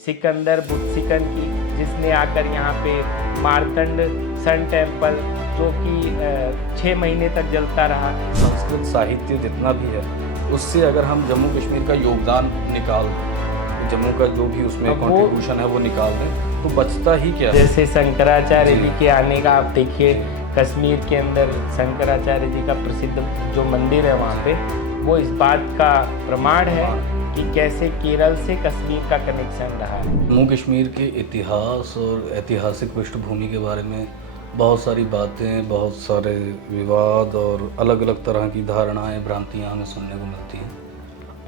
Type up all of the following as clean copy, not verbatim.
सिकंदर बुत्सिकन की, जिसने आकर यहाँ पे मार्तंड सन टेम्पल जो कि 6 महीने तक जलता रहा। संस्कृत साहित्य जितना भी है उससे अगर हम जम्मू कश्मीर का योगदान निकाल दें, जम्मू का जो भी उसमें कंट्रीब्यूशन है वो निकाल दें तो बचता ही क्या है। जैसे शंकराचार्य जी के आने का आप देखिए, कश्मीर के अंदर शंकराचार्य जी का प्रसिद्ध जो मंदिर है वहाँ पे, वो इस बात का प्रमाण है कि कैसे केरल से कश्मीर का कनेक्शन रहा है। जम्मू कश्मीर के इतिहास और ऐतिहासिक पृष्ठभूमि के बारे में बहुत सारी बातें, बहुत सारे विवाद और अलग अलग तरह की धारणाएं, भ्रांतियां हमें सुनने को मिलती हैं।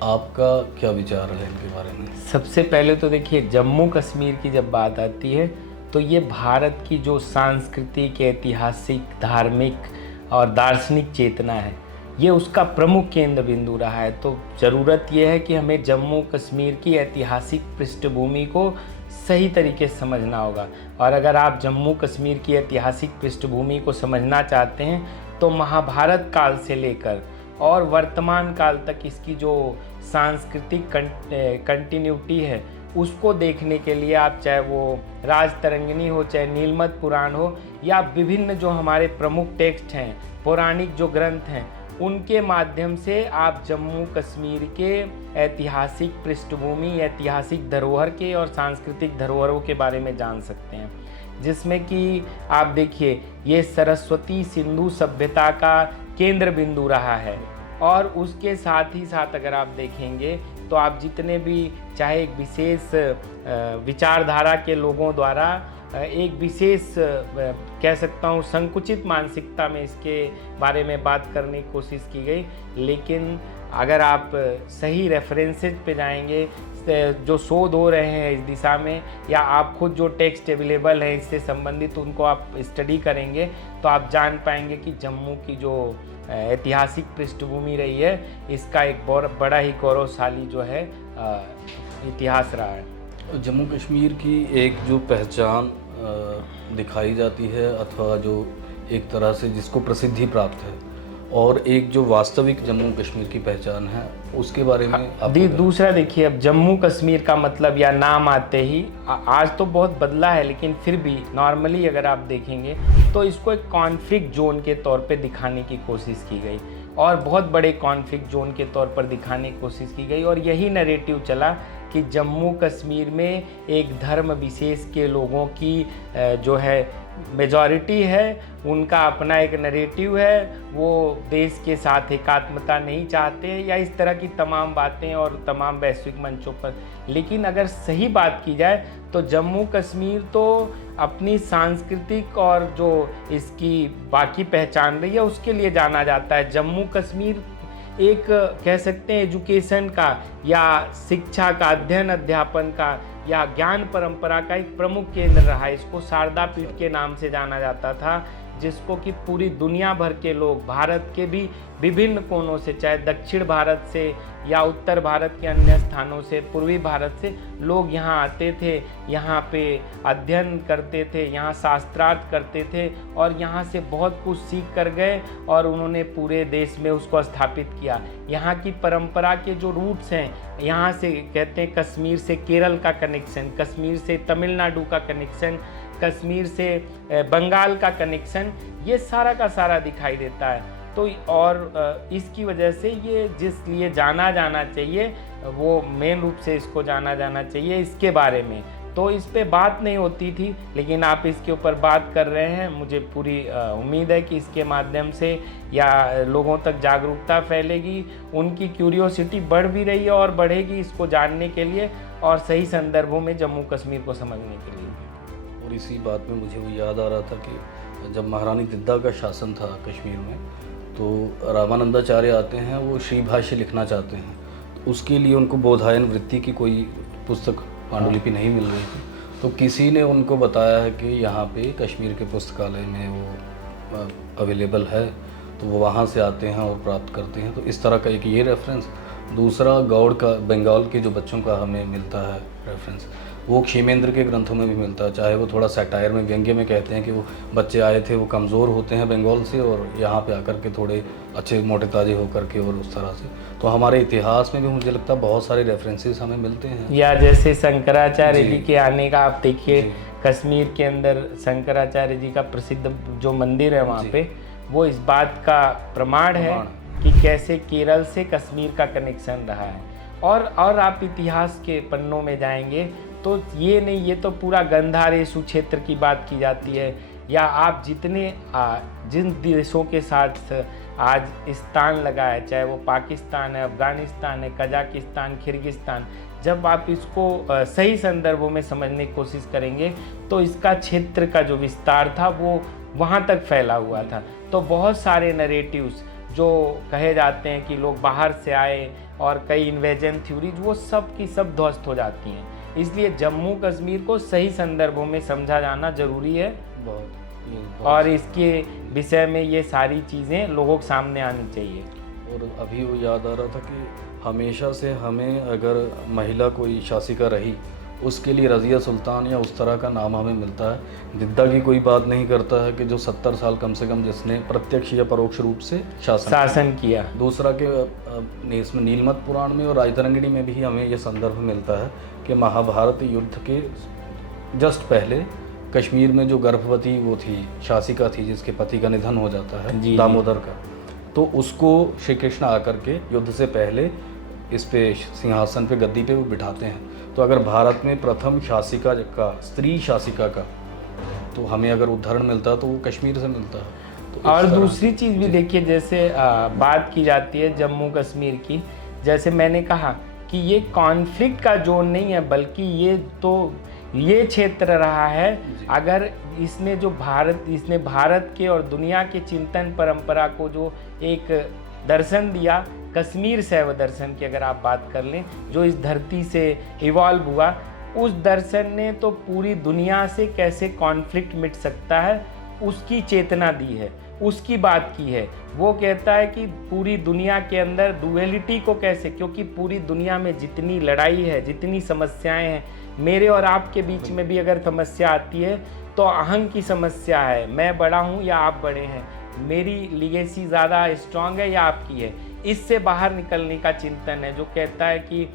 आपका क्या विचार है इनके बारे में? सबसे पहले तो देखिए, जम्मू कश्मीर की जब बात आती है तो ये भारत की जो सांस्कृतिक, ऐतिहासिक, धार्मिक और दार्शनिक चेतना है, ये उसका प्रमुख केंद्र बिंदु रहा है। तो ज़रूरत यह है कि हमें जम्मू कश्मीर की ऐतिहासिक पृष्ठभूमि को सही तरीके से समझना होगा। और अगर आप जम्मू कश्मीर की ऐतिहासिक पृष्ठभूमि को समझना चाहते हैं तो महाभारत काल से लेकर और वर्तमान काल तक इसकी जो सांस्कृतिक कंटिन्यूटी है उसको देखने के लिए आप, चाहे वो राजतरंगिणी हो, चाहे नीलमत पुराण हो, या विभिन्न जो हमारे प्रमुख टेक्स्ट हैं, पौराणिक जो ग्रंथ हैं, उनके माध्यम से आप जम्मू कश्मीर के ऐतिहासिक पृष्ठभूमि, ऐतिहासिक धरोहर के और सांस्कृतिक धरोहरों के बारे में जान सकते हैं। जिसमें कि आप देखिए, ये सरस्वती सिंधु सभ्यता का केंद्र बिंदु रहा है। और उसके साथ ही साथ अगर आप देखेंगे तो आप जितने भी, चाहे एक विशेष विचारधारा के लोगों द्वारा एक विशेष, कह सकता हूँ, संकुचित मानसिकता में इसके बारे में बात करने की कोशिश की गई। लेकिन अगर आप सही रेफरेंसेज पे जाएंगे, जो शोध हो रहे हैं इस दिशा में, या आप खुद जो टेक्स्ट अवेलेबल है इससे संबंधित उनको आप स्टडी करेंगे तो आप जान पाएंगे कि जम्मू की जो ऐतिहासिक पृष्ठभूमि रही है, इसका एक बहुत बड़ा ही गौरवशाली जो है इतिहास रहा है। जम्मू कश्मीर की एक जो पहचान दिखाई जाती है, अथवा जो एक तरह से जिसको प्रसिद्धि प्राप्त है, और एक जो वास्तविक जम्मू कश्मीर की पहचान है, उसके बारे में आप दूसरा देखिए, अब जम्मू कश्मीर का मतलब या नाम आते ही, आज तो बहुत बदला है, लेकिन फिर भी नॉर्मली अगर आप देखेंगे तो इसको एक कॉन्फ्लिक्ट जोन के तौर पे दिखाने की कोशिश की गई, और बहुत बड़े कॉन्फ्लिक्ट जोन के तौर पर दिखाने की कोशिश की गई। और यही नैरेटिव चला कि जम्मू कश्मीर में एक धर्म विशेष के लोगों की जो है मेजॉरिटी है, उनका अपना एक नैरेटिव है, वो देश के साथ एकात्मता नहीं चाहते, या इस तरह की तमाम बातें और तमाम वैश्विक मंचों पर। लेकिन अगर सही बात की जाए तो जम्मू कश्मीर तो अपनी सांस्कृतिक और जो इसकी बाकी पहचान रही है उसके लिए जाना जाता है। जम्मू कश्मीर एक, कह सकते हैं, एजुकेशन का या शिक्षा का, अध्ययन अध्यापन का या ज्ञान परंपरा का एक प्रमुख केंद्र रहा है। इसको शारदा पीठ के नाम से जाना जाता था, जिसको कि पूरी दुनिया भर के लोग, भारत के भी विभिन्न कोनों से, चाहे दक्षिण भारत से या उत्तर भारत के अन्य स्थानों से, पूर्वी भारत से लोग यहाँ आते थे, यहाँ पे अध्ययन करते थे, यहाँ शास्त्रार्थ करते थे, और यहाँ से बहुत कुछ सीख कर गए और उन्होंने पूरे देश में उसको स्थापित किया। यहाँ की परंपरा के जो रूट्स हैं, यहाँ से कहते हैं कश्मीर से केरल का कनेक्शन, कश्मीर से तमिलनाडु का कनेक्शन, कश्मीर से बंगाल का कनेक्शन, ये सारा का सारा दिखाई देता है। तो और इसकी वजह से ये जिस लिए जाना जाना चाहिए, वो मेन रूप से इसको जाना जाना चाहिए इसके बारे में। तो इस पे बात नहीं होती थी, लेकिन आप इसके ऊपर बात कर रहे हैं। मुझे पूरी उम्मीद है कि इसके माध्यम से या लोगों तक जागरूकता फैलेगी, उनकी क्यूरियोसिटी बढ़ भी रही है और बढ़ेगी इसको जानने के लिए और सही संदर्भों में जम्मू कश्मीर को समझने के लिए। और इसी बात में मुझे वो याद आ रहा था कि जब महारानी दिद्दा का शासन था कश्मीर में, तो रामानंदाचार्य आते हैं, वो श्री भाष्य लिखना चाहते हैं, तो उसके लिए उनको बोधायन वृत्ति की कोई पुस्तक, पांडुलिपि नहीं मिल रही थी। तो किसी ने उनको बताया है कि यहाँ पे कश्मीर के पुस्तकालय में वो अवेलेबल है, तो वो वहाँ से आते हैं और प्राप्त करते हैं। तो इस तरह का एक ये रेफरेंस। दूसरा, गौड़ का, बंगाल के जो बच्चों का हमें मिलता है रेफरेंस, वो क्षीमेंद्र के ग्रंथों में भी मिलता है। चाहे वो थोड़ा सैटायर में, व्यंग्य में कहते हैं कि वो बच्चे आए थे, वो कमज़ोर होते हैं बंगाल से और यहाँ पे आकर के थोड़े अच्छे मोटे ताजे होकर के, और उस तरह से। तो हमारे इतिहास में भी मुझे लगता है बहुत सारे रेफरेंसेस हमें मिलते हैं। या जैसे शंकराचार्य जी। जी के आने का आप देखिए, जी। कश्मीर के अंदर शंकराचार्य जी का प्रसिद्ध जो मंदिर है वहाँ जी। पे, वो इस बात का प्रमाण है कि कैसे केरल से कश्मीर का कनेक्शन रहा है। और आप इतिहास के पन्नों में जाएंगे तो ये नहीं, ये तो पूरा गंधारेसु क्षेत्र की बात की जाती है, या आप जिन देशों के साथ आज स्थान लगा है, चाहे वो पाकिस्तान है, अफ़गानिस्तान है, कजाकिस्तान, किर्गिस्तान, जब आप इसको सही संदर्भों में समझने की कोशिश करेंगे तो इसका क्षेत्र का जो विस्तार था वो वहाँ तक फैला हुआ था। तो बहुत सारे नरेटिव्स जो कहे जाते हैं कि लोग बाहर से आए और कई इन्वेजन थ्योरीज, वो सब की सब ध्वस्त हो जाती हैं। इसलिए जम्मू कश्मीर को सही संदर्भों में समझा जाना ज़रूरी है बहुत। और इसके विषय में ये सारी चीज़ें लोगों के सामने आनी चाहिए। और अभी वो याद आ रहा था कि हमेशा से हमें अगर महिला कोई शासिका रही, उसके लिए रज़िया सुल्तान या उस तरह का नाम हमें मिलता है। दिद्दा की कोई बात नहीं करता है कि जो 70 साल कम से कम जिसने प्रत्यक्ष या परोक्ष रूप से शासन किया। दूसरा के इसमें नीलमत पुराण में और राजतरंगिणी में भी हमें यह संदर्भ मिलता है कि महाभारत युद्ध के जस्ट पहले कश्मीर में जो गर्भवती वो थी, शासिका थी, जिसके पति का निधन हो जाता है, दामोदर का, तो उसको श्री कृष्ण आकर के युद्ध से पहले इस पे सिंहासन पे, गद्दी पे वो बिठाते हैं। तो अगर भारत में प्रथम शासिका का, स्त्री शासिका का, तो हमें अगर उदाहरण मिलता है तो वो कश्मीर से मिलता है। तो और दूसरी चीज़ भी देखिए, जैसे बात की जाती है जम्मू कश्मीर की, जैसे मैंने कहा कि ये कॉन्फ्लिक्ट का जोन नहीं है, बल्कि ये क्षेत्र रहा है। अगर इसने भारत के और दुनिया के चिंतन परंपरा को जो एक दर्शन दिया, कश्मीर शैव दर्शन की अगर आप बात कर लें, जो इस धरती से इवॉल्व हुआ, उस दर्शन ने तो पूरी दुनिया से कैसे कॉन्फ्लिक्ट मिट सकता है उसकी चेतना दी है, उसकी बात की है। वो कहता है कि पूरी दुनिया के अंदर डुअलिटी को कैसे, क्योंकि पूरी दुनिया में जितनी लड़ाई है, जितनी समस्याएं हैं, मेरे और आपके बीच में भी अगर समस्या आती है तो अहंग की समस्या है, मैं बड़ा हूँ या आप बड़े हैं, मेरी लीगेसी ज़्यादा स्ट्रांग है या आपकी है। इससे बाहर निकलने का चिंतन है जो कहता है कि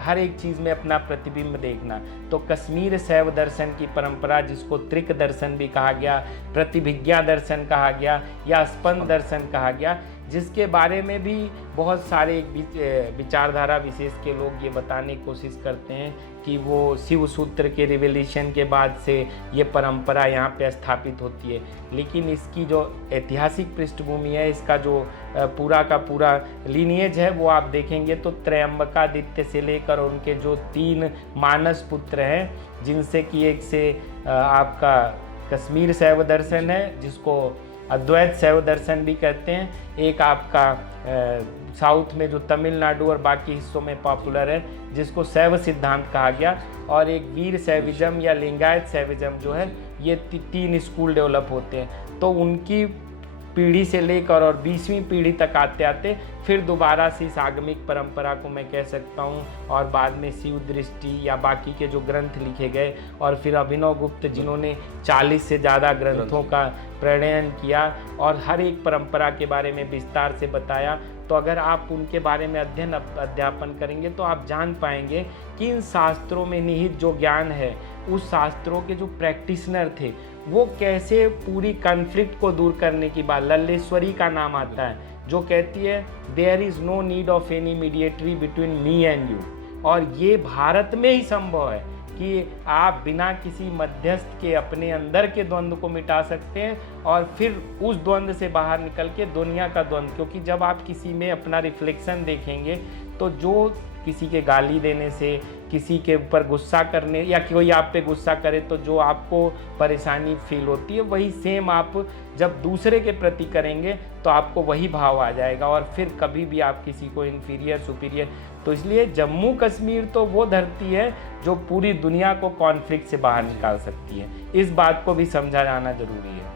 हर एक चीज़ में अपना प्रतिबिंब देखना। तो कश्मीर शैव दर्शन की परंपरा, जिसको त्रिक दर्शन भी कहा गया, प्रतिभिज्ञा दर्शन कहा गया या स्पंद दर्शन कहा गया, जिसके बारे में भी बहुत सारे विचारधारा विशेष के लोग ये बताने की कोशिश करते हैं कि वो शिव सूत्र के रिवोल्यूशन के बाद से ये परंपरा यहाँ पे स्थापित होती है। लेकिन इसकी जो ऐतिहासिक पृष्ठभूमि है, इसका जो पूरा का पूरा लीनिएज है, वो आप देखेंगे तो त्रयंबकादित्य से लेकर उनके जो 3 मानस पुत्र हैं, जिनसे कि एक से आपका कश्मीर शैव दर्शन है, जिसको अद्वैत शैव दर्शन भी कहते हैं, एक आपका साउथ में जो तमिलनाडु और बाकी हिस्सों में पॉपुलर है, जिसको शैव सिद्धांत कहा गया, और एक वीर शैविज्म या लिंगायत शैविज्म जो है, ये 3 स्कूल डेवलप होते हैं। तो उनकी पीढ़ी से लेकर और 20वीं पीढ़ी तक आते आते फिर दोबारा से इस आगमिक परंपरा को मैं कह सकता हूँ, और बाद में शिव दृष्टि या बाकी के जो ग्रंथ लिखे गए, और फिर अभिनव गुप्त जिन्होंने 40 से ज़्यादा ग्रंथों का प्रणयन किया और हर एक परंपरा के बारे में विस्तार से बताया। तो अगर आप उनके बारे में अध्यापन करेंगे तो आप जान पाएंगे कि इन शास्त्रों में निहित जो ज्ञान है, उस शास्त्रों के जो प्रैक्टिशनर थे, वो कैसे पूरी कॉन्फ्लिक्ट को दूर करने की बात, लल्लेश्वरी का नाम आता है, जो कहती है there is no need of any mediatory between me and you. और ये भारत में ही संभव है कि आप बिना किसी मध्यस्थ के अपने अंदर के द्वंद्व को मिटा सकते हैं और फिर उस द्वंद्व से बाहर निकल के दुनिया का द्वंद्व, क्योंकि जब आप किसी में अपना रिफ्लेक्शन देखेंगे तो जो किसी के गाली देने से, किसी के ऊपर गुस्सा करने या कोई आप पे गुस्सा करे तो जो आपको परेशानी फील होती है, वही सेम आप जब दूसरे के प्रति करेंगे तो आपको वही भाव आ जाएगा, और फिर कभी भी आप किसी को इन्फीरियर सुपीरियर। तो इसलिए जम्मू कश्मीर तो वो धरती है जो पूरी दुनिया को कॉन्फ्लिक्ट से बाहर निकाल सकती है। इस बात को भी समझा जाना जरूरी है।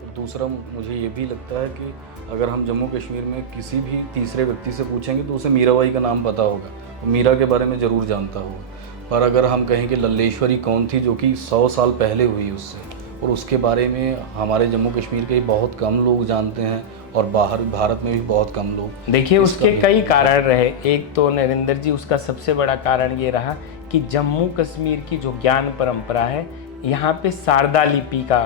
और दूसरा मुझे ये भी लगता है कि अगर हम जम्मू कश्मीर में किसी भी तीसरे व्यक्ति से पूछेंगे तो उसे मीराबाई का नाम पता होगा, मीरा के बारे में ज़रूर जानता होगा। पर अगर हम कहें कि लल्लेश्वरी कौन थी, जो कि 100 साल पहले हुई उससे, और उसके बारे में हमारे जम्मू कश्मीर के बहुत कम लोग जानते हैं और बाहर भारत में भी बहुत कम लोग। देखिए उसके कई कारण रहे। एक तो नरेंद्र जी, उसका सबसे बड़ा कारण ये रहा कि जम्मू कश्मीर की जो ज्ञान परंपरा है, यहाँ पे शारदा लिपि का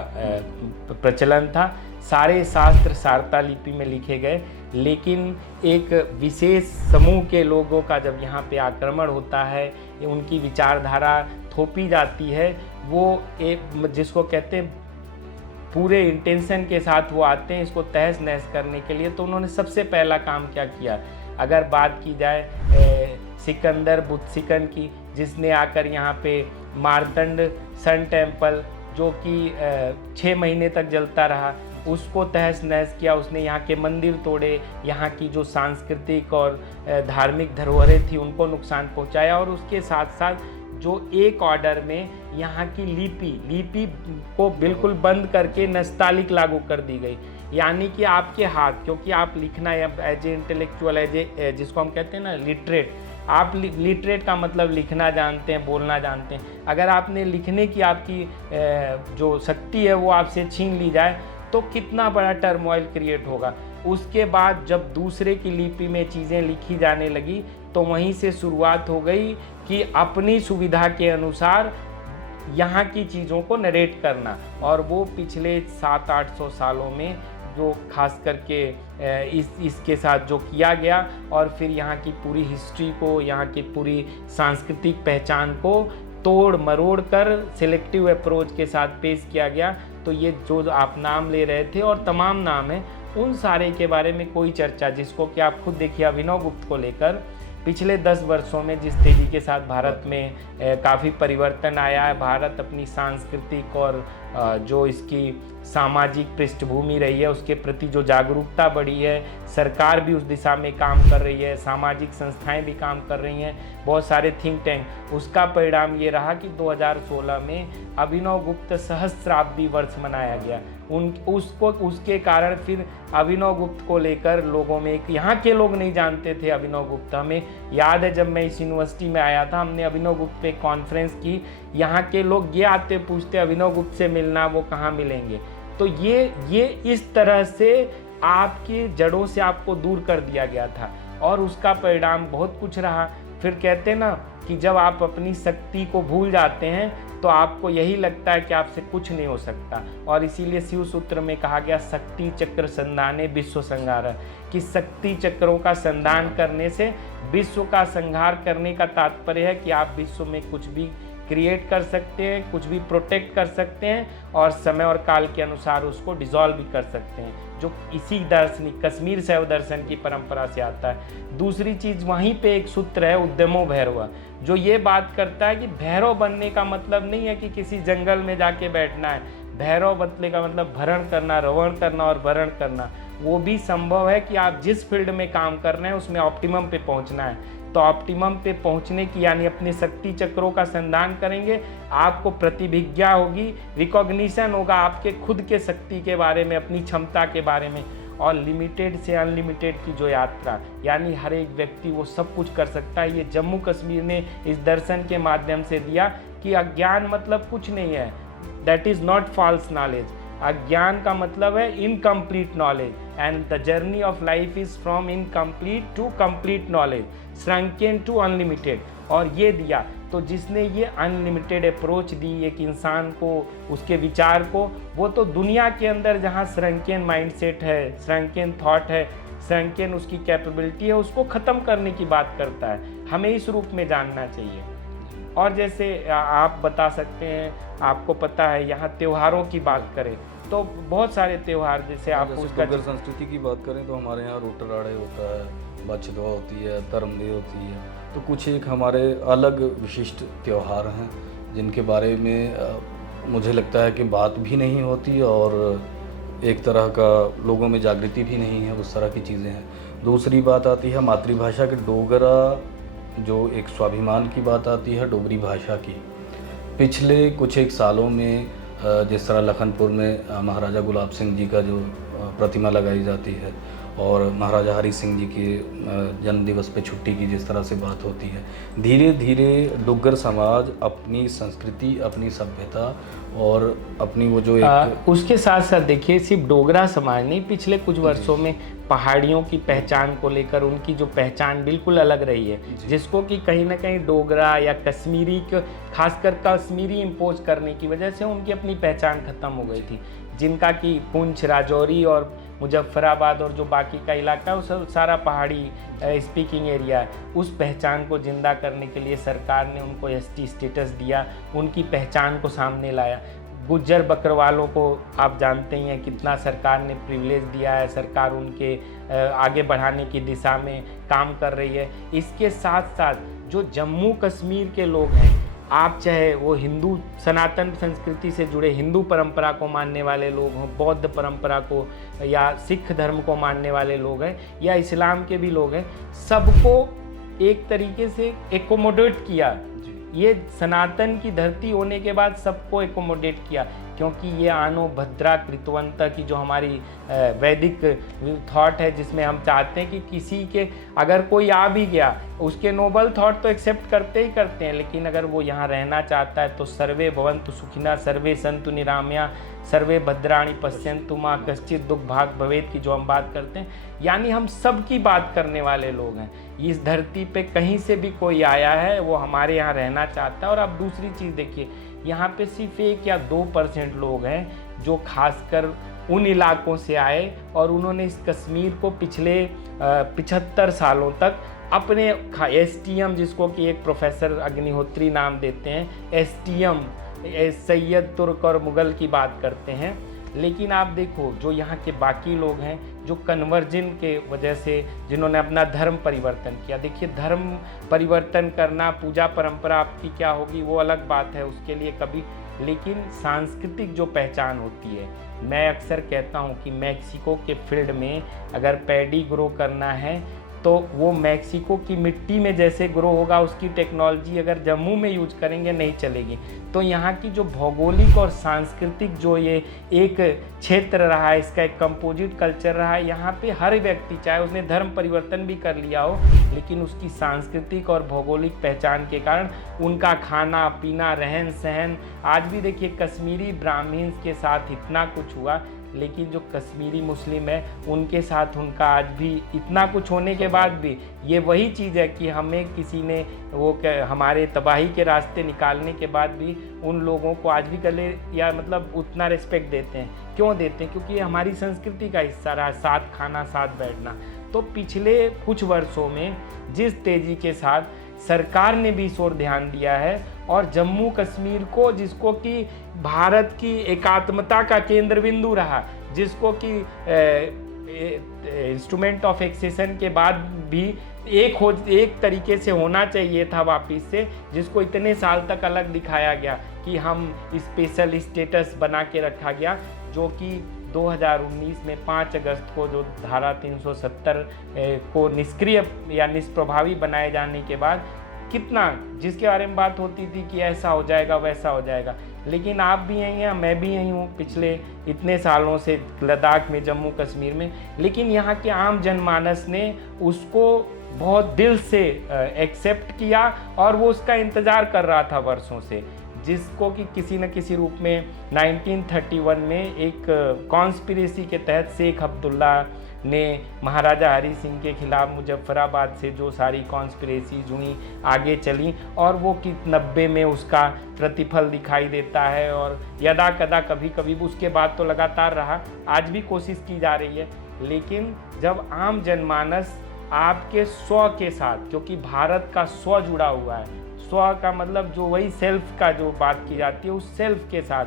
प्रचलन था। सारे शास्त्र शारदा लिपि में लिखे गए, लेकिन एक विशेष समूह के लोगों का जब यहाँ पे आक्रमण होता है, उनकी विचारधारा थोपी जाती है, वो एक जिसको कहते हैं पूरे इंटेंशन के साथ वो आते हैं इसको तहस नहस करने के लिए। तो उन्होंने सबसे पहला काम क्या किया, अगर बात की जाए सिकंदर बुत्सिकन की, जिसने आकर यहाँ पे मार्तंड सन टेम्पल, जो कि 6 महीने तक जलता रहा, उसको तहस नहस किया। उसने यहाँ के मंदिर तोड़े, यहाँ की जो सांस्कृतिक और धार्मिक धरोहरें थी उनको नुकसान पहुँचाया, और उसके साथ साथ जो एक ऑर्डर में यहाँ की लिपि को बिल्कुल बंद करके नस्तालिक लागू कर दी गई। यानी कि आपके हाथ, क्योंकि आप लिखना as a intellectual, as a जिसको हम कहते हैं ना लिटरेट, आप लिटरेट का मतलब लिखना जानते हैं, बोलना जानते हैं। अगर आपने लिखने की आपकी जो शक्ति है वो आपसे छीन ली जाए तो कितना बड़ा टर्मोइल क्रिएट होगा। उसके बाद जब दूसरे की लिपि में चीज़ें लिखी जाने लगी तो वहीं से शुरुआत हो गई कि अपनी सुविधा के अनुसार यहाँ की चीज़ों को नरेट करना। और वो पिछले 700-800 सालों में जो खास करके इसके साथ जो किया गया, और फिर यहाँ की पूरी हिस्ट्री को, यहाँ की पूरी सांस्कृतिक पहचान को तोड़ मरोड़ कर सिलेक्टिव अप्रोच के साथ पेश किया गया। तो ये जो आप नाम ले रहे थे और तमाम नाम हैं, उन सारे के बारे में कोई चर्चा, जिसको कि आप खुद देखिए अभिनव गुप्त को लेकर पिछले 10 वर्षों में जिस तेज़ी के साथ भारत में काफ़ी परिवर्तन आया है, भारत अपनी सांस्कृतिक और जो इसकी सामाजिक पृष्ठभूमि रही है उसके प्रति जो जागरूकता बढ़ी है, सरकार भी उस दिशा में काम कर रही है, सामाजिक संस्थाएं भी काम कर रही हैं, बहुत सारे थिंक टैंक। उसका परिणाम ये रहा कि 2016 में अभिनव गुप्त सहस्राब्दी वर्ष मनाया गया। उसके कारण फिर अभिनव गुप्त को लेकर लोगों में यहाँ के लोग नहीं जानते थे अभिनव गुप्त। हमें याद है जब मैं इस यूनिवर्सिटी में आया था, हमने अभिनव गुप्त पे कॉन्फ्रेंस की, यहाँ के लोग ये आते पूछते अभिनव गुप्त से मिलना, वो कहाँ मिलेंगे। तो ये इस तरह से आपकी जड़ों से आपको दूर कर दिया गया था, और उसका परिणाम बहुत कुछ रहा। फिर कहते हैं ना कि जब आप अपनी शक्ति को भूल जाते हैं तो आपको यही लगता है कि आपसे कुछ नहीं हो सकता। और इसीलिए शिव सूत्र में कहा गया शक्ति चक्र संधाने विश्व संहार, कि शक्ति चक्रों का संधान करने से विश्व का संहार करने का तात्पर्य है कि आप विश्व में कुछ भी क्रिएट कर सकते हैं, कुछ भी प्रोटेक्ट कर सकते हैं, और समय और काल के अनुसार उसको डिसॉल्व भी कर सकते हैं, जो इसी दार्शनिक कश्मीर शैव दर्शन की परंपरा से आता है। दूसरी चीज़ वहीं पे एक सूत्र है उद्यमो भैरव, जो ये बात करता है कि भैरव बनने का मतलब नहीं है कि किसी जंगल में जाके बैठना है। भैरव बनने का मतलब भरण करना, रवण करना और वरण करना। वो भी संभव है कि आप जिस फील्ड में काम कर रहे हैं उसमें ऑप्टिमम पे पहुंचना है, तो ऑप्टिमम पे पहुंचने की यानी अपने शक्ति चक्रों का संधान करेंगे, आपको प्रतिभिज्ञा होगी, रिकॉग्निशन होगा आपके खुद के शक्ति के बारे में, अपनी क्षमता के बारे में। और लिमिटेड से अनलिमिटेड की जो यात्रा, यानी हर एक व्यक्ति वो सब कुछ कर सकता है। ये जम्मू कश्मीर ने इस दर्शन के माध्यम से दिया कि अज्ञान मतलब कुछ नहीं है, that is not false knowledge. अज्ञान का मतलब है incomplete knowledge, and the journey of life is from incomplete to complete knowledge, shrunken to unlimited. और ये दिया, तो जिसने ये अनलिमिटेड अप्रोच दी एक इंसान को, उसके विचार को, वो तो दुनिया के अंदर जहाँ श्रंकेन माइंडसेट है, श्रंकेन थॉट है, श्रंकेन उसकी कैपेबिलिटी है, उसको ख़त्म करने की बात करता है। हमें इस रूप में जानना चाहिए। और जैसे आप बता सकते हैं, आपको पता है यहाँ त्योहारों की बात करें तो बहुत सारे त्योहार, जैसे आप उसका अगर संस्कृति की बात करें तो हमारे यहाँ रोटराड़े होता है, बछदुआ होती है, तरमदी होती है, तो कुछ एक हमारे अलग विशिष्ट त्यौहार हैं जिनके बारे में मुझे लगता है कि बात भी नहीं होती और एक तरह का लोगों में जागृति भी नहीं है, उस तरह की चीज़ें हैं। दूसरी बात आती है मातृभाषा के डोगरा, जो एक स्वाभिमान की बात आती है डोगरी भाषा की। पिछले कुछ एक सालों में जिस तरह लखनपुर में महाराजा गुलाब सिंह जी का जो प्रतिमा लगाई जाती है, और महाराजा हरि सिंह जी के जन्म दिवस पे छुट्टी की जिस तरह से बात होती है, धीरे धीरे डुग्गर समाज अपनी संस्कृति, अपनी सभ्यता और अपनी वो जो एक उसके साथ साथ देखिए, सिर्फ डोगरा समाज नहीं, पिछले कुछ वर्षों में पहाड़ियों की पहचान को लेकर उनकी जो पहचान बिल्कुल अलग रही है, जिसको कि कहीं ना कहीं डोगरा या कश्मीरी, खासकर कश्मीरी इम्पोज करने की वजह से उनकी अपनी पहचान खत्म हो गई थी, जिनका कि पुंछ, राजौरी और मुजफ्फराबाद और जो बाकी का इलाका है, वो सारा पहाड़ी स्पीकिंग एरिया है। उस पहचान को ज़िंदा करने के लिए सरकार ने उनको एसटी स्टेटस दिया, उनकी पहचान को सामने लाया। गुज्जर बकरवालों को आप जानते ही हैं कितना सरकार ने प्रिविलेज दिया है, सरकार उनके आगे बढ़ाने की दिशा में काम कर रही है। इसके साथ साथ जो जम्मू कश्मीर के लोग हैं, आप चाहे वो हिंदू सनातन संस्कृति से जुड़े हिंदू परंपरा को मानने वाले लोग हों, बौद्ध परंपरा को या सिख धर्म को मानने वाले लोग हैं या इस्लाम के भी लोग हैं, सबको एक तरीके से एकोमोडेट किया। ये सनातन की धरती होने के बाद सबको एकोमोडेट किया, क्योंकि ये आनो भद्रा कृतवंत की जो हमारी वैदिक थॉट है, जिसमें हम चाहते हैं कि किसी के अगर कोई आ भी गया, उसके नोबल थॉट तो एक्सेप्ट करते ही करते हैं, लेकिन अगर वो यहाँ रहना चाहता है तो सर्वे भवन्तु सुखिनः, सर्वे सन्तु निरामया, सर्वे भद्राणि पश्यन्तु मा कश्चित् दुख भाग भवेत् की जो हम बात करते हैं, यानी हम सब की बात करने वाले लोग हैं। इस धरती पे कहीं से भी कोई आया है, वो हमारे यहाँ रहना चाहता है। और अब दूसरी चीज़ देखिए, यहाँ पे सिर्फ 1 या 2% लोग हैं जो खासकर उन इलाकों से आए और उन्होंने इस कश्मीर को पिछले 75 सालों तक अपने एसटीएम, जिसको कि एक प्रोफेसर अग्निहोत्री नाम देते हैं, एसटीएम सैयद, तुर्क और मुग़ल की बात करते हैं। लेकिन आप देखो जो यहाँ के बाकी लोग हैं, जो कन्वर्जन के वजह से जिन्होंने अपना धर्म परिवर्तन किया, देखिए धर्म परिवर्तन करना, पूजा परंपरा आपकी क्या होगी वो अलग बात है, उसके लिए कभी, लेकिन सांस्कृतिक जो पहचान होती है, मैं अक्सर कहता हूँ कि मैक्सिको के फील्ड में अगर पैडी ग्रो करना है तो वो मैक्सिको की मिट्टी में जैसे ग्रो होगा, उसकी टेक्नोलॉजी अगर जम्मू में यूज करेंगे नहीं चलेगी। तो यहाँ की जो भौगोलिक और सांस्कृतिक जो ये एक क्षेत्र रहा है, इसका एक कंपोजिट कल्चर रहा है, यहाँ पे हर व्यक्ति चाहे उसने धर्म परिवर्तन भी कर लिया हो, लेकिन उसकी सांस्कृतिक और भौगोलिक पहचान के कारण उनका खाना पीना, रहन सहन, आज भी देखिए कश्मीरी ब्राह्मण्स के साथ इतना कुछ हुआ, लेकिन जो कश्मीरी मुस्लिम है उनके साथ उनका आज भी इतना कुछ होने के बाद भी ये वही चीज़ है कि हमें किसी ने वो हमारे तबाही के रास्ते निकालने के बाद भी उन लोगों को आज भी गले या मतलब उतना रिस्पेक्ट देते हैं। क्यों देते हैं? क्योंकि ये हमारी संस्कृति का हिस्सा रहा, साथ खाना, साथ बैठना। तो पिछले कुछ वर्षों में जिस तेज़ी के साथ सरकार ने भी इस ओर ध्यान दिया है और जम्मू कश्मीर को, जिसको कि भारत की एकात्मता का केंद्र बिंदु रहा, जिसको कि इंस्ट्रूमेंट ऑफ एक्सेशन के बाद भी एक तरीके से होना चाहिए था वापिस से, जिसको इतने साल तक अलग दिखाया गया कि हम स्पेशल स्टेटस बना के रखा गया, जो कि 2019 में 5 अगस्त को जो धारा 370 को निष्क्रिय या निष्प्रभावी बनाए जाने के बाद कितना, जिसके बारे में बात होती थी कि ऐसा हो जाएगा वैसा हो जाएगा, लेकिन आप भी यहीं हैं, मैं भी यहीं हूँ पिछले इतने सालों से लद्दाख में, जम्मू कश्मीर में, लेकिन यहाँ के आम जनमानस ने उसको बहुत दिल से एक्सेप्ट किया और वो उसका इंतज़ार कर रहा था वर्षों से, जिसको कि किसी न किसी रूप में 1931 में एक कॉन्स्पिरेसी के तहत शेख अब्दुल्ला ने महाराजा हरि सिंह के खिलाफ मुजफ्फराबाद से जो सारी कॉन्स्पिरेसी हुई आगे चली, और वो कि 90 में उसका प्रतिफल दिखाई देता है, और यदा कदा कभी कभी उसके बाद तो लगातार रहा, आज भी कोशिश की जा रही है। लेकिन जब आम जनमानस आपके स्व के साथ, क्योंकि भारत का स्व जुड़ा हुआ है, स्व का मतलब जो वही सेल्फ का जो बात की जाती है, उस सेल्फ के साथ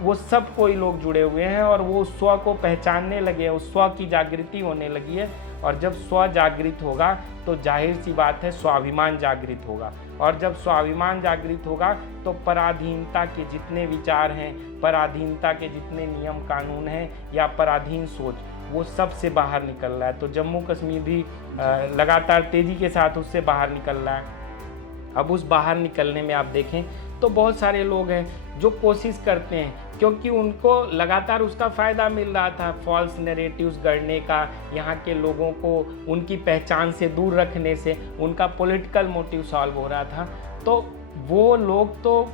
वो सब कोई लोग जुड़े हुए हैं और वो स्व को पहचानने लगे हैं, उस स्व की जागृति होने लगी है। और जब स्व जागृत होगा तो जाहिर सी बात है स्वाभिमान जागृत होगा, और जब स्वाभिमान जागृत होगा तो पराधीनता के जितने विचार हैं, पराधीनता के जितने नियम कानून हैं या पराधीन सोच, वो सब से बाहर निकल रहा है। तो जम्मू कश्मीर भी लगातार तेज़ी के साथ उससे बाहर निकल रहा है। अब उस बाहर निकलने में आप देखें तो बहुत सारे लोग हैं जो कोशिश करते हैं, क्योंकि उनको लगातार उसका फ़ायदा मिल रहा था, फॉल्स नैरेटिव्स गढ़ने का, यहाँ के लोगों को उनकी पहचान से दूर रखने से उनका पॉलिटिकल मोटिव सॉल्व हो रहा था। तो वो लोग तो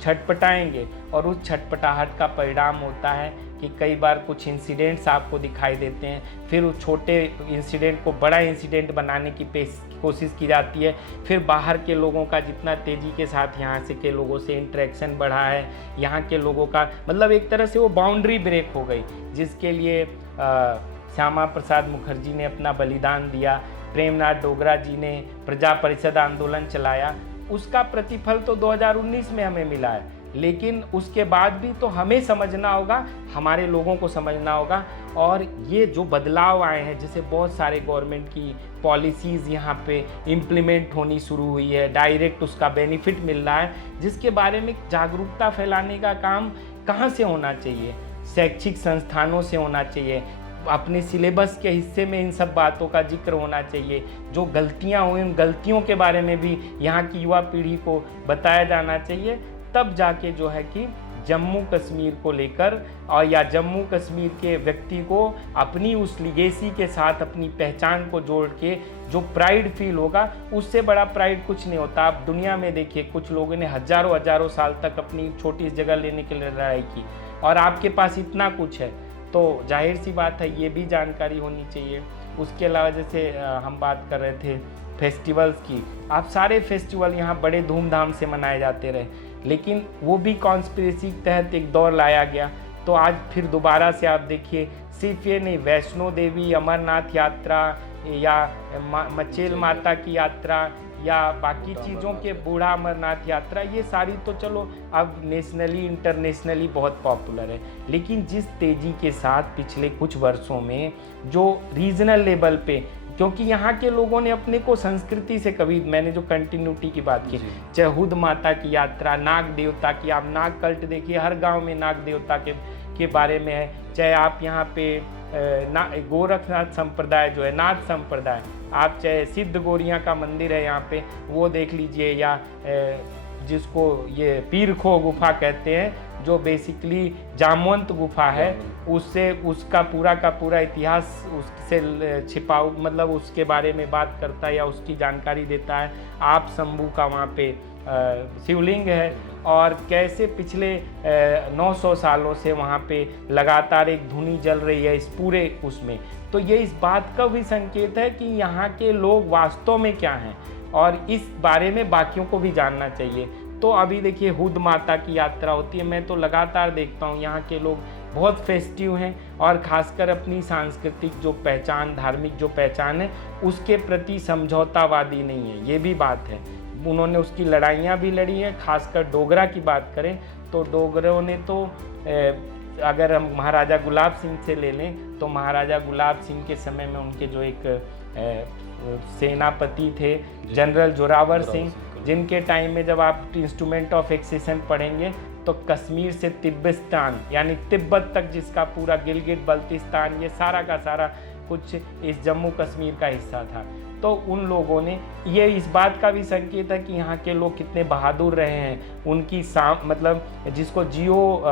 छटपटाएंगे और उस छटपटाहट का परिणाम होता है कि कई बार कुछ इंसिडेंट्स आपको दिखाई देते हैं, फिर उस छोटे इंसिडेंट को बड़ा इंसिडेंट बनाने की कोशिश की जाती है। फिर बाहर के लोगों का जितना तेज़ी के साथ यहाँ से के लोगों से इंटरेक्शन बढ़ा है, यहाँ के लोगों का मतलब एक तरह से वो बाउंड्री ब्रेक हो गई, जिसके लिए श्यामा प्रसाद मुखर्जी ने अपना बलिदान दिया, प्रेमनाथ डोगरा जी ने प्रजा परिषद आंदोलन चलाया, उसका प्रतिफल तो 2019 में हमें मिला है। लेकिन उसके बाद भी तो हमें समझना होगा, हमारे लोगों को समझना होगा। और ये जो बदलाव आए हैं, जैसे बहुत सारे गवर्नमेंट की पॉलिसीज़ यहाँ पे इम्प्लीमेंट होनी शुरू हुई है, डायरेक्ट उसका बेनिफिट मिल रहा है, जिसके बारे में जागरूकता फैलाने का काम कहाँ से होना चाहिए? शैक्षिक संस्थानों से होना चाहिए, अपने सिलेबस के हिस्से में इन सब बातों का जिक्र होना चाहिए। जो गलतियाँ हुई उन गलतियों के बारे में भी यहाँ की युवा पीढ़ी को बताया जाना चाहिए। तब जाके जो है कि जम्मू कश्मीर को लेकर और या जम्मू कश्मीर के व्यक्ति को अपनी उस लिगेसी के साथ अपनी पहचान को जोड़ के जो प्राइड फील होगा, उससे बड़ा प्राइड कुछ नहीं होता। आप दुनिया में देखिए, कुछ लोगों ने हजारों हजारों साल तक अपनी छोटी जगह लेने के लिए लड़ाई की और आपके पास इतना कुछ है, तो जाहिर सी बात है ये भी जानकारी होनी चाहिए। उसके अलावा जैसे हम बात कर रहे थे फेस्टिवल्स की, आप सारे फेस्टिवल यहाँ बड़े धूमधाम से मनाए जाते रहे, लेकिन वो भी कॉन्स्पिरेसी के तहत एक दौर लाया गया। तो आज फिर दोबारा से आप देखिए, सिर्फ ये नहीं, वैष्णो देवी अमरनाथ यात्रा या मचेल माता की यात्रा या बाकी चीज़ों के बूढ़ा अमरनाथ यात्रा, ये सारी तो चलो अब नेशनली इंटरनेशनली बहुत पॉपुलर है। लेकिन जिस तेज़ी के साथ पिछले कुछ वर्षों में जो रीजनल लेवल पे, क्योंकि यहाँ के लोगों ने अपने को संस्कृति से कभी, मैंने जो कंटिन्यूटी की बात की, चाहे हुद माता की यात्रा, नाग देवता की, आप नाग कल्ट देखिए, हर गांव में नाग देवता के बारे में है। चाहे आप यहाँ पे गोरखनाथ संप्रदाय जो है, नाथ संप्रदाय, आप चाहे सिद्ध गौरिया का मंदिर है यहाँ पे, वो देख लीजिए, या जिसको ये पीर खो गुफा कहते हैं, जो बेसिकली जामवंत गुफा है, उससे उसका पूरा का पूरा इतिहास उससे छिपाऊ, मतलब उसके बारे में बात करता है या उसकी जानकारी देता है। आप शंभू का वहाँ पे शिवलिंग है और कैसे पिछले 900 सालों से वहाँ पे लगातार एक धुनी जल रही है इस पूरे उसमें। तो ये इस बात का भी संकेत है कि यहाँ के लोग वास्तव में क्या हैं और इस बारे में बाकियों को भी जानना चाहिए। तो अभी देखिए हुद माता की यात्रा होती है, मैं तो लगातार देखता हूँ यहाँ के लोग बहुत फेस्टिव हैं और ख़ासकर अपनी सांस्कृतिक जो पहचान, धार्मिक जो पहचान है, उसके प्रति समझौतावादी नहीं है, ये भी बात है। उन्होंने उसकी लड़ाइयाँ भी लड़ी हैं। खासकर डोगरा की बात करें तो डोगरों ने तो अगर हम महाराजा गुलाब सिंह से ले लें तो महाराजा गुलाब सिंह के समय में उनके जो एक सेनापति थे जनरल जोरावर सिंह, जिनके टाइम में जब आप इंस्ट्रूमेंट ऑफ एक्सेशन पढ़ेंगे तो कश्मीर से तिब्बतिस्तान यानी तिब्बत तक, जिसका पूरा गिलगित बल्तिस्तान, ये सारा का सारा कुछ इस जम्मू कश्मीर का हिस्सा था। तो उन लोगों ने, ये इस बात का भी संकेत है कि यहाँ के लोग कितने बहादुर रहे हैं। उनकी मतलब जिसको जियो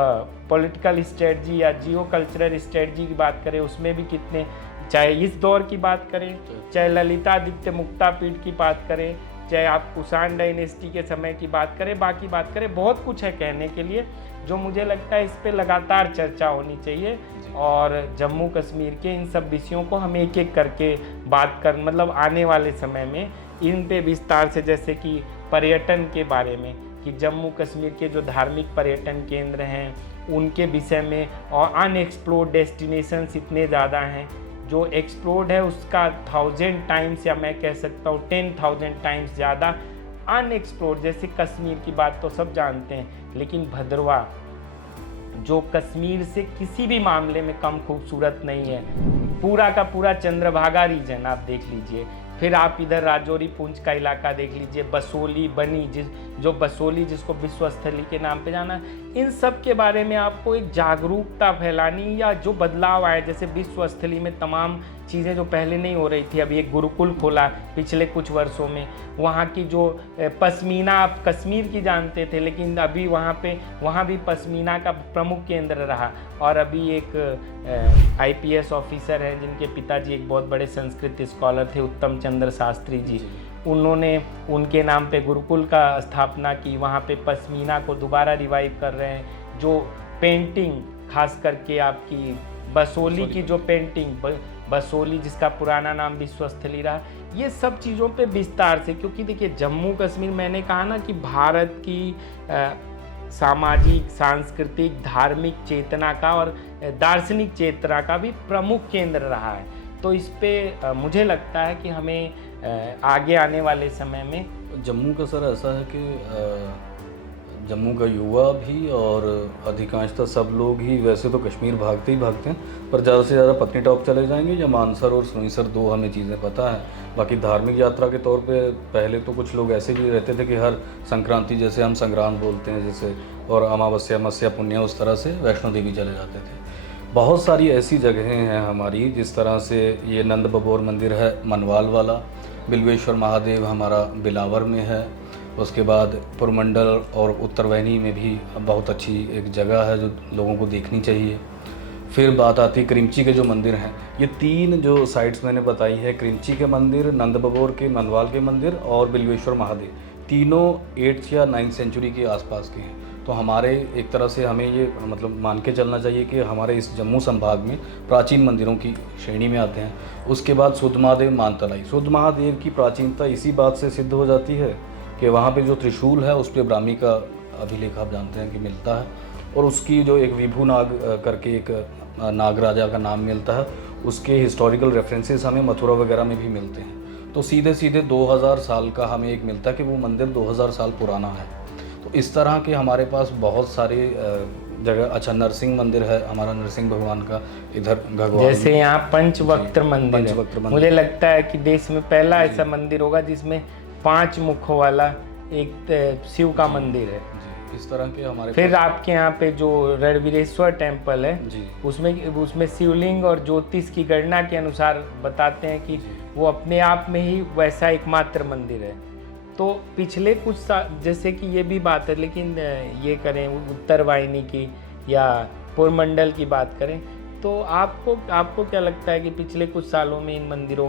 पॉलिटिकल स्ट्रेटजी या जियो कल्चरल स्ट्रेटजी की बात करें, उसमें भी कितने, चाहे इस दौर की बात करें, चाहे ललितादित्य मुक्तापीठ की बात करें, चाहे आप कुषाण डायनेस्टी के समय की बात करें, बाकी बात करें, बहुत कुछ है कहने के लिए, जो मुझे लगता है इस पे लगातार चर्चा होनी चाहिए। और जम्मू कश्मीर के इन सब विषयों को हम एक एक करके बात कर, मतलब आने वाले समय में इन पे विस्तार से, जैसे कि पर्यटन के बारे में, कि जम्मू कश्मीर के जो धार्मिक पर्यटन केंद्र हैं उनके विषय में, और अनएक्सप्लोर्ड डेस्टिनेशंस इतने ज़्यादा हैं, जो एक्सप्लोर्ड है उसका 1000 टाइम्स या मैं कह सकता हूँ 10,000 टाइम्स ज़्यादा अनएक्सप्लोर्ड। जैसे कश्मीर की बात तो सब जानते हैं, लेकिन भद्रवाह जो कश्मीर से किसी भी मामले में कम खूबसूरत नहीं है, पूरा का पूरा चंद्रभागा रीजन आप देख लीजिए। फिर आप इधर राजौरी पुंछ का इलाका देख लीजिए, बसोली, बनी, जो बसोली जिसको विश्व स्थली के नाम पे जाना, इन सब के बारे में आपको एक जागरूकता फैलानी, या जो बदलाव आए, जैसे विश्व स्थली में तमाम चीज़ें जो पहले नहीं हो रही थी, अभी एक गुरुकुल खोला पिछले कुछ वर्षों में। वहाँ की जो पश्मीना, आप कश्मीर की जानते थे, लेकिन अभी वहाँ भी पश्मीना का प्रमुख केंद्र रहा। और अभी एक IPS ऑफिसर हैं जिनके पिताजी एक बहुत बड़े संस्कृत स्कॉलर थे, उत्तम चंद्र शास्त्री जी। उन्होंने उनके नाम पे गुरुकुल का स्थापना की। वहाँ पे पश्मीना को दोबारा रिवाइव कर रहे हैं। जो पेंटिंग, खास करके आपकी बसोली की जो पेंटिंग, बसोली जिसका पुराना नाम विश्वस्थली रहा, ये सब चीज़ों पे विस्तार से, क्योंकि देखिए जम्मू कश्मीर, मैंने कहा ना कि भारत की सामाजिक, सांस्कृतिक, धार्मिक चेतना का और दार्शनिक चेतना का भी प्रमुख केंद्र रहा है। तो इस पे मुझे लगता है कि हमें आगे आने वाले समय में जम्मू का सर ऐसा है कि जम्मू का युवा भी और अधिकांशतः सब लोग ही वैसे तो कश्मीर भागते ही भागते हैं, पर ज़्यादा से ज़्यादा पत्नीटॉप चले जाएंगे या मानसर और सरुईसर, 2 हमें चीज़ें पता है। बाकी धार्मिक यात्रा के तौर पे पहले तो कुछ लोग ऐसे भी रहते थे कि हर संक्रांति, जैसे हम संक्रांत बोलते हैं जैसे, और अमावस्या, मत्स्य, पुण्य, उस तरह से वैष्णो देवी चले जाते थे। बहुत सारी ऐसी जगहें हैं हमारी, जिस तरह से ये नंद बबोर मंदिर है मनवाल वाला, बिल्वेश्वर महादेव हमारा बिलावर में है, उसके बाद पुरमंडल और उत्तरवैनी में भी बहुत अच्छी एक जगह है जो लोगों को देखनी चाहिए। फिर बात आती है क्रिमची के जो मंदिर हैं, ये 3 जो साइट्स मैंने बताई है, क्रिमची के मंदिर, नंद बबोर के, मनवाल के मंदिर और बिल्वेश्वर महादेव, तीनों 8th या 9th सेंचुरी के आसपास के हैं। तो हमारे एक तरह से हमें ये मतलब मान के चलना चाहिए कि हमारे इस जम्मू संभाग में प्राचीन मंदिरों की श्रेणी में आते हैं। उसके बाद शुद्ध महादेव, मानतलाई। शुद्ध महादेव की प्राचीनता इसी बात से सिद्ध हो जाती है कि वहाँ पे जो त्रिशूल है उस पर ब्राह्मी का अभिलेख आप जानते हैं कि मिलता है, और उसकी जो एक विभू नाग करके एक नाग राजा का नाम मिलता है, उसके हिस्टोरिकल रेफरेंसेस हमें मथुरा वगैरह में भी मिलते हैं। तो सीधे सीधे 2000 साल का हमें एक मिलता है कि वो मंदिर 2000 साल पुराना है। तो इस तरह के हमारे पास बहुत सारे जगह। अच्छा, नरसिंह मंदिर है हमारा, नरसिंह भगवान का इधर भगवान, जैसे यहाँ पंचवक्त्र मंदिर है। मुझे लगता है कि देश में पहला ऐसा मंदिर होगा जिसमें 5 मुखों वाला एक शिव का मंदिर है। इस तरह के हमारे फिर आपके यहाँ पे जो रणवीरेश्वर टेम्पल है, उसमें शिवलिंग और ज्योतिष की गणना के अनुसार बताते हैं कि वो अपने आप में ही वैसा एकमात्र मंदिर है। तो पिछले कुछ जैसे कि ये भी बात है, लेकिन ये करें उत्तर वाहिनी की या पुरमंडल की बात करें, तो आपको क्या लगता है कि पिछले कुछ सालों में इन मंदिरों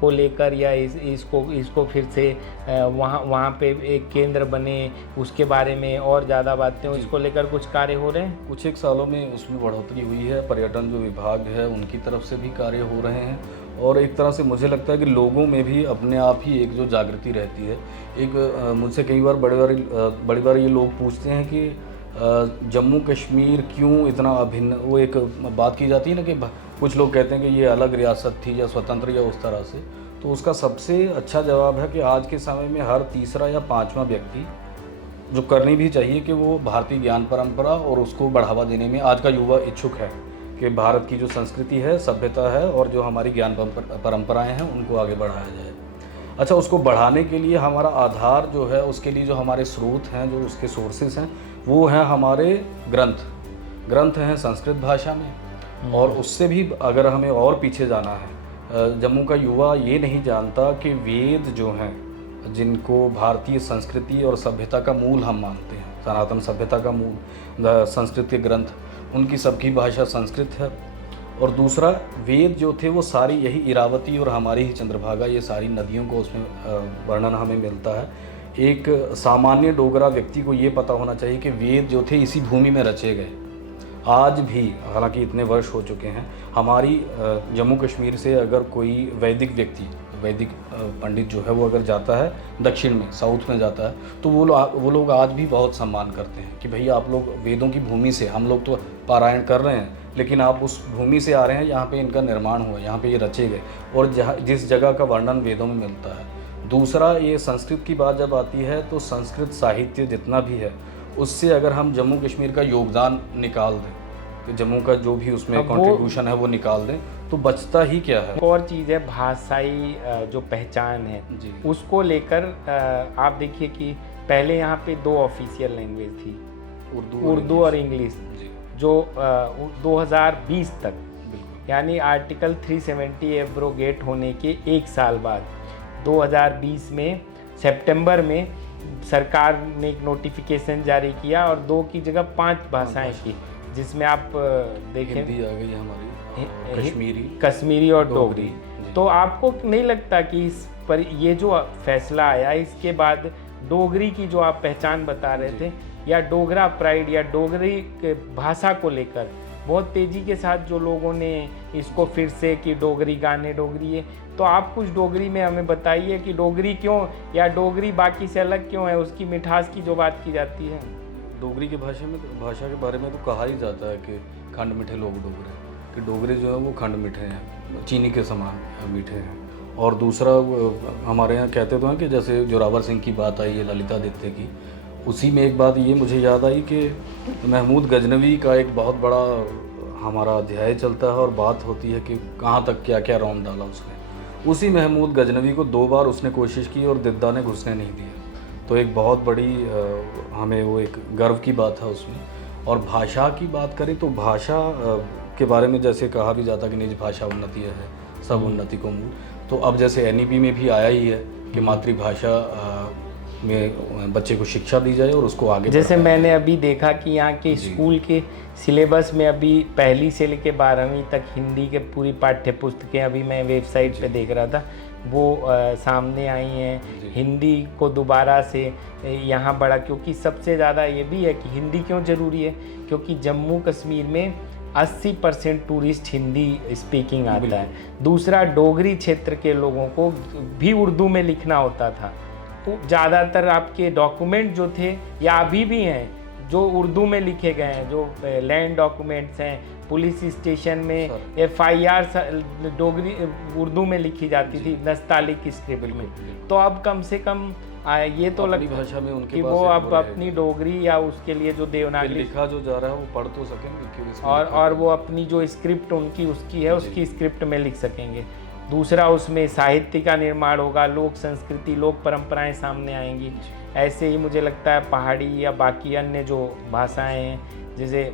को लेकर या इसको फिर से वहाँ पे एक केंद्र बने, उसके बारे में और ज़्यादा बातें हो, इसको लेकर कुछ कार्य हो रहे हैं? कुछ एक सालों में उसमें बढ़ोतरी हुई है। पर्यटन जो विभाग है उनकी तरफ से भी कार्य हो रहे हैं, और एक तरह से मुझे लगता है कि लोगों में भी अपने आप ही एक जो जागृति रहती है। एक मुझसे कई बार बड़ी बार ये लोग पूछते हैं कि जम्मू कश्मीर क्यों इतना अभिन्न, वो एक बात की जाती है ना कि कुछ लोग कहते हैं कि ये अलग रियासत थी या स्वतंत्र या उस तरह से। तो उसका सबसे अच्छा जवाब है कि आज के समय में हर तीसरा या 5वां व्यक्ति, जो करनी भी चाहिए, कि वो भारतीय ज्ञान परंपरा और उसको बढ़ावा देने में आज का युवा इच्छुक है कि भारत की जो संस्कृति है, सभ्यता है और जो हमारी ज्ञान परंपराएं हैं उनको आगे बढ़ाया जाए। अच्छा, उसको बढ़ाने के लिए हमारा आधार जो है, उसके लिए जो हमारे स्रोत हैं, जो उसके सोर्सेस हैं, वो हैं हमारे ग्रंथ हैं संस्कृत भाषा में। और उससे भी अगर हमें और पीछे जाना है, जम्मू का युवा ये नहीं जानता कि वेद जो हैं, जिनको भारतीय संस्कृति और सभ्यता का मूल हम मानते हैं, सनातन सभ्यता का मूल संस्कृत के ग्रंथ, उनकी सबकी भाषा संस्कृत है। और दूसरा, वेद जो थे वो सारी यही इरावती और हमारी ही चंद्रभागा, ये सारी नदियों को उसमें वर्णन हमें मिलता है। एक सामान्य डोगरा व्यक्ति को ये पता होना चाहिए कि वेद जो थे इसी भूमि में रचे गए। आज भी, हालांकि इतने वर्ष हो चुके हैं, हमारी जम्मू कश्मीर से अगर कोई वैदिक व्यक्ति, वैदिक पंडित जो है वो अगर जाता है दक्षिण में, साउथ में जाता है, तो वो लोग आज भी बहुत सम्मान करते हैं कि भैया आप लोग वेदों की भूमि से, हम लोग तो पारायण कर रहे हैं लेकिन आप उस भूमि से आ रहे हैं, यहाँ पे इनका निर्माण हुआ, यहाँ पे ये रचे गए, और जिस जगह का वर्णन वेदों में मिलता है। दूसरा, ये संस्कृत की बात जब आती है तो संस्कृत साहित्य जितना भी है, उससे अगर हम जम्मू कश्मीर का योगदान निकाल दें, तो जम्मू का जो भी उसमें कंट्रीब्यूशन है वो निकाल दें, तो बचता ही क्या है। और चीज़ है भाषाई जो पहचान है जी, उसको लेकर आप देखिए कि पहले यहाँ पे 2 ऑफिशियल लैंग्वेज थी, उर्दू और इंग्लिश, जो 2020 तक यानी आर्टिकल 370 एब्रोगेट होने के 1 साल बाद 2020 में सितंबर में सरकार ने एक नोटिफिकेशन जारी किया और 2 की जगह 5 भाषाएं की, जिसमें आप देखें हिंदी आ गई हमारी, कश्मीरी और डोगरी। तो आपको नहीं लगता कि इस पर ये जो फैसला आया इसके बाद डोगरी की जो आप पहचान बता रहे थे या डोगरा प्राइड या डोगरी भाषा को लेकर बहुत तेज़ी के साथ जो लोगों ने इसको फिर से कि डोगरी गाने डोगरी है, तो आप कुछ डोगरी में हमें बताइए कि डोगरी क्यों या डोगरी बाकी से अलग क्यों है, उसकी मिठास की जो बात की जाती है। डोगरी के भाषा के बारे में तो कहा ही जाता है कि खंड मीठे लोग डोगरे, कि डोगरे जो है वो खंड मीठे हैं, चीनी के समान मीठे हैं। और दूसरा हमारे यहाँ कहते तो हैं कि जैसे जोरावर सिंह की बात आई है ललितादित्य की, उसी में एक बात ये मुझे याद आई कि महमूद गजनवी का एक बहुत बड़ा हमारा अध्याय चलता है और बात होती है कि कहाँ तक क्या क्या रौंद डाला उसने। उसी महमूद गजनवी को 2 बार उसने कोशिश की और दिद्दा ने घुसने नहीं दिया। तो एक बहुत बड़ी हमें वो एक गर्व की बात है उसमें। और भाषा की बात करें तो भाषा के बारे में जैसे कहा भी जाता कि निज भाषा उन्नति है सब उन्नति को मूल, तो अब जैसे NEP में भी आया ही है कि मातृभाषा में बच्चे को शिक्षा दी जाए और उसको आगे जैसे मैंने अभी देखा कि यहाँ के स्कूल के सिलेबस में अभी 1 से लेकर 12वीं तक हिंदी के पूरी पाठ्य पुस्तकें अभी मैं वेबसाइट पे देख रहा था वो सामने आई हैं। हिंदी को दोबारा से यहाँ बढ़ा, क्योंकि सबसे ज़्यादा ये भी है कि हिंदी क्यों ज़रूरी है, क्योंकि जम्मू कश्मीर में 80% टूरिस्ट हिंदी स्पीकिंग आता है। दूसरा, डोगरी क्षेत्र के लोगों को भी उर्दू में लिखना होता था, तो ज़्यादातर आपके डॉक्यूमेंट जो थे या अभी भी हैं जो उर्दू में लिखे गए हैं, जो लैंड डॉक्यूमेंट्स हैं, पुलिस स्टेशन में FIR डोगरी उर्दू में लिखी जाती थी, नस्तालिक स्क्रिप्ट में। तो अब कम से कम ये तो लगता भाषा में उनके कि वो अब अपनी डोगरी या उसके लिए जो देवनागरी लिखा जो जा रहा है वो पढ़ तो सकेंगे और वो अपनी जो स्क्रिप्ट उनकी उसकी है उसकी स्क्रिप्ट में लिख सकेंगे। दूसरा, उसमें साहित्य का निर्माण होगा, लोक संस्कृति लोक परंपराएं सामने आएंगी। ऐसे ही मुझे लगता है पहाड़ी या बाकी अन्य जो भाषाएं हैं जैसे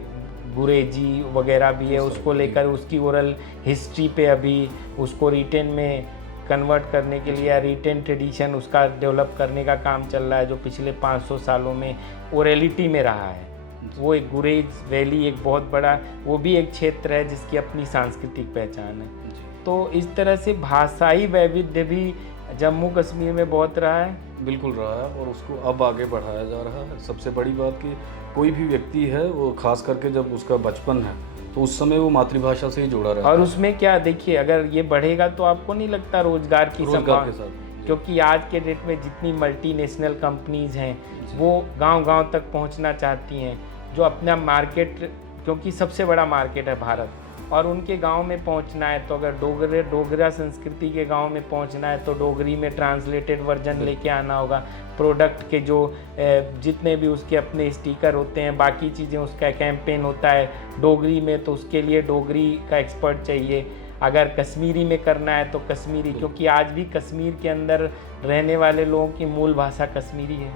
गुरेजी वगैरह भी है, उसको लेकर उसकी ओरल हिस्ट्री पे अभी उसको रिटेन में कन्वर्ट करने के लिए रिटेन ट्रेडिशन उसका डेवलप करने का काम चल रहा है, जो पिछले 500 सालों में ओरेलिटी में रहा है। वो एक गुरेज वैली एक बहुत बड़ा वो भी एक क्षेत्र है जिसकी अपनी सांस्कृतिक पहचान है। तो इस तरह से भाषाई वैविध्य भी जम्मू कश्मीर में बहुत रहा है, बिल्कुल रहा है, और उसको अब आगे बढ़ाया जा रहा है। सबसे बड़ी बात कि कोई भी व्यक्ति है वो खास करके जब उसका बचपन है तो उस समय वो मातृभाषा से ही जुड़ा रहता है। और उसमें क्या देखिए, अगर ये बढ़ेगा तो आपको नहीं लगता रोजगार की संभावना, क्योंकि आज के डेट में जितनी मल्टीनेशनल कंपनीज हैं वो गांव-गांव तक पहुंचना चाहती हैं, जो अपना मार्केट, क्योंकि सबसे बड़ा मार्केट है भारत, और उनके गांव में पहुंचना है तो अगर डोगरा संस्कृति के गांव में पहुंचना है तो डोगरी में ट्रांसलेटेड वर्जन लेके आना होगा। प्रोडक्ट के जो जितने भी उसके अपने स्टिकर होते हैं, बाकी चीज़ें, उसका कैंपेन होता है डोगरी में, तो उसके लिए डोगरी का एक्सपर्ट चाहिए। अगर कश्मीरी में करना है तो कश्मीरी, क्योंकि आज भी कश्मीर के अंदर रहने वाले लोगों की मूल भाषा कश्मीरी है,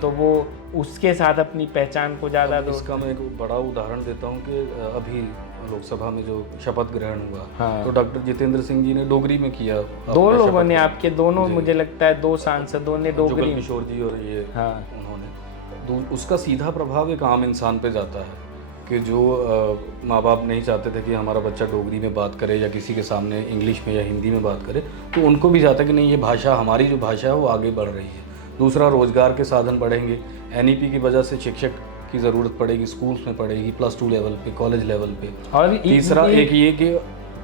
तो वो उसके साथ अपनी पहचान को ज़्यादा इसका मैं एक बड़ा उदाहरण देता हूँ कि अभी लोकसभा में जो शपथ ग्रहण हुआ, हाँ। तो डॉक्टर जितेंद्र सिंह जी ने डोगरी में किया। 2 लोगों ने, आपके दोनों, मुझे लगता है 2 सांसदों ने डोगरी, किशोर जी और ये, हाँ, उन्होंने, उसका सीधा प्रभाव एक आम इंसान पे जाता है कि जो माँ बाप नहीं चाहते थे कि हमारा बच्चा डोगरी में बात करे या किसी के सामने इंग्लिश में या हिंदी में बात करे, तो उनको भी जाता है कि नहीं, ये भाषा, हमारी जो भाषा है वो आगे बढ़ रही है। दूसरा, रोजगार के साधन बढ़ेंगे। NEP की वजह से शिक्षक की ज़रूरत पड़ेगी, स्कूल्स में पड़ेगी, +2 लेवल पे, कॉलेज लेवल पे। और तीसरा एक ये कि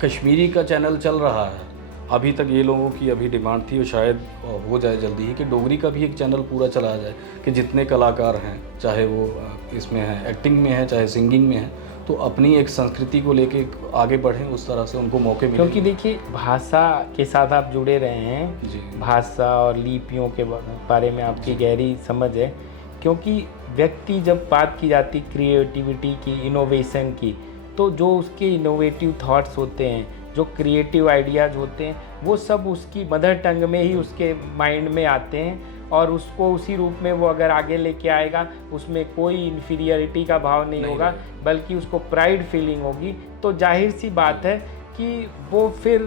कश्मीरी का चैनल चल रहा है, अभी तक ये लोगों की अभी डिमांड थी और शायद हो जाए जल्दी ही कि डोगरी का भी एक चैनल पूरा चलाया जाए, कि जितने कलाकार हैं, चाहे वो इसमें हैं, एक्टिंग में है, चाहे सिंगिंग में है, तो अपनी एक संस्कृति को लेके आगे बढ़ें, उस तरह से उनको मौके मिले। क्योंकि देखिए, भाषा के साथ आप जुड़े रहे हैं जी, भाषा और लिपियों के बारे में आपकी गहरी समझ है, क्योंकि व्यक्ति जब बात की जाती क्रिएटिविटी की, इनोवेशन की, तो जो उसके इनोवेटिव थॉट्स होते हैं, जो क्रिएटिव आइडियाज़ होते हैं, वो सब उसकी मदर टंग में ही उसके माइंड में आते हैं, और उसको उसी रूप में वो अगर आगे लेके आएगा, उसमें कोई इन्फीरियरिटी का भाव नहीं होगा, बल्कि उसको प्राइड फीलिंग होगी। तो जाहिर सी बात है कि वो फिर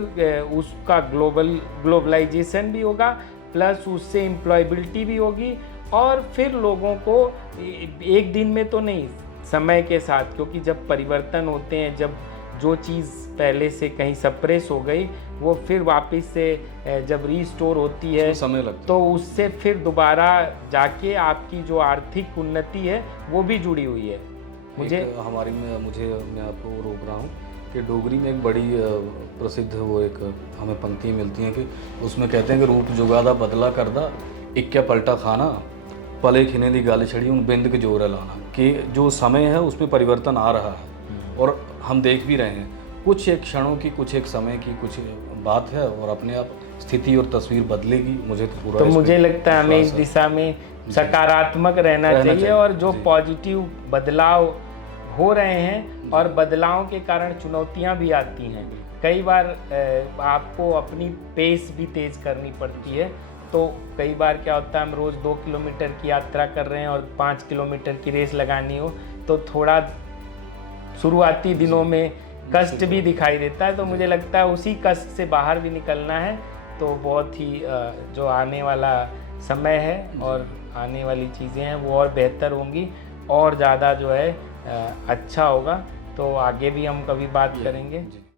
उसका ग्लोबलाइजेशन भी होगा, प्लस उससे एम्प्लॉयबिलिटी भी होगी, और फिर लोगों को एक दिन में तो नहीं, समय के साथ, क्योंकि जब परिवर्तन होते हैं, जब जो चीज़ पहले से कहीं सप्रेस हो गई वो फिर वापस से जब रीस्टोर होती है समय लगता है, तो उससे फिर दोबारा जाके आपकी जो आर्थिक उन्नति है वो भी जुड़ी हुई है। मुझे मैं आपको रोक रहा हूँ कि डोगरी में एक बड़ी प्रसिद्ध वो एक हमें पंक्तियाँ मिलती हैं कि उसमें कहते हैं कि रूप जुगादा बदला करदा इक्या पलटा खाना पले खिने दी गाल छड़ी उन बिंद के जोर लाना, कि जो समय है उसमें परिवर्तन आ रहा है और हम देख भी रहे हैं, कुछ एक क्षणों की, कुछ एक समय की कुछ बात है और अपने आप स्थिति और तस्वीर बदलेगी। मुझे तो पूरा मुझे लगता है हमें इस दिशा में सकारात्मक रहना चाहिए और जो पॉजिटिव बदलाव हो रहे हैं, और बदलाव के कारण चुनौतियां भी आती हैं। कई बार आपको अपनी पेस भी तेज करनी पड़ती है, तो कई बार क्या होता है, हम रोज़ 2 किलोमीटर की यात्रा कर रहे हैं और 5 किलोमीटर की रेस लगानी हो तो थोड़ा शुरुआती दिनों में कष्ट भी दिखाई देता है। तो मुझे लगता है उसी कष्ट से बाहर भी निकलना है, तो बहुत ही जो आने वाला समय है और आने वाली चीज़ें हैं वो और बेहतर होंगी और ज़्यादा जो है अच्छा होगा। तो आगे भी हम कभी बात करेंगे।